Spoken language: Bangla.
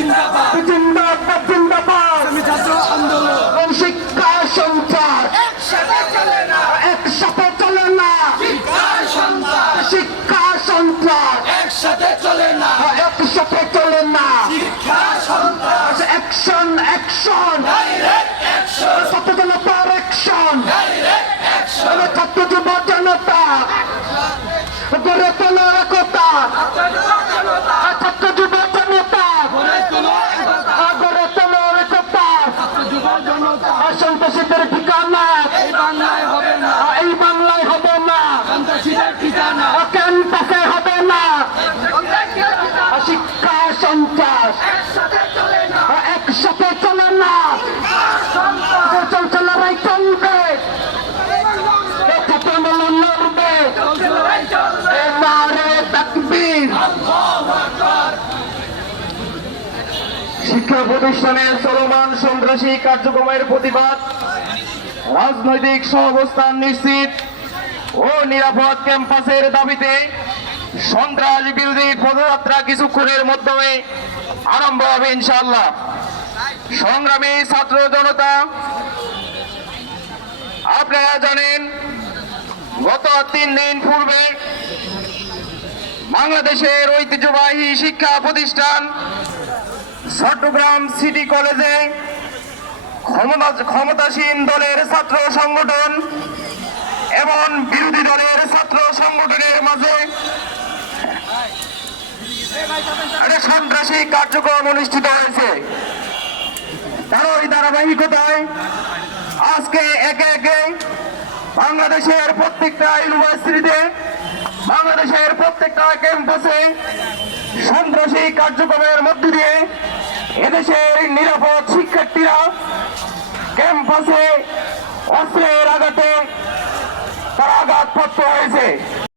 জিন্দাবাদ জিন্দাবাদ জিন্দাবাদ আমি ছাত্র আন্দোলন শিক্ষা সন্ত্রাস একসাথে চলে না একসাথে চলে না শিক্ষা সন্ত্রাস শিক্ষা সন্ত্রাস একসাথে চলে না একসাথে চলে না শিক্ষা সন্ত্রাস অ্যাকশন অ্যাকশন ডাইরেক্ট অ্যাকশন ছাত্র জনতার অ্যাকশন ডাইরেক্ট অ্যাকশন ছাত্র যুব জনতা গড়ে তোলার একতা ছাত্র যুব জনতা গড়ে তোলো একতা গড়ে তোলার একতা ছাত্র যুব জনতা সন্ত্রাসীদের ঠিকানা এই বাংলায় হবে না এই বাংলায় হবে না সন্ত্রাসীদের ঠিকানা ক্যাম্পাসে হবে না শিক্ষা সন্ত্রাস একসাথে চলে না একসাথে চলে না সন্ত্রাস চলছে লড়াই চলবে ছাত্র লড়বে লড়াই চলবে নারে তাকবীর আল্লাহু আকবার শিক্ষা প্রতিষ্ঠানের চলমান সন্ত্রাসী কার্যক্রমের প্রতিবাদ রাজনৈতিক সহাবস্থান নিশ্চিত ও নিরাপদ ক্যাম্পাসের দাবিতে সন্ত্রাস বিরোধী পদযাত্রা কিছুক্ষণের মাধ্যমে আরম্ভ হবে ইনশাআল্লাহ। সংগ্রামী ছাত্র জনতা, আপনারা জানেন গত 3 দিন পূর্বে বাংলাদেশের ঐতিহ্যবাহী শিক্ষা প্রতিষ্ঠান চট্টগ্রাম সিটি কলেজে ক্ষমতাসীন দলের ছাত্র সংগঠন এবং বিরোধী দলের ছাত্র সংগঠনের মাঝে একটা সন্ত্রাসী কার্যক্রম অনুষ্ঠিত হয়েছে। তারই ধারাবাহিকতায় আজকে একে একে বাংলাদেশের প্রত্যেকটা ইউনিভার্সিটিতে বাংলাদেশের প্রত্যেকটা ক্যাম্পাসে সন্ত্রাসী কার্যক্রমের মধ্য দিয়ে এদেশের নিরাপদ শিক্ষার্থীরা ক্যাম্পাসে অস্ত্রের আঘাতে তারা আঘাতপ্রাপ্ত হয়েছে।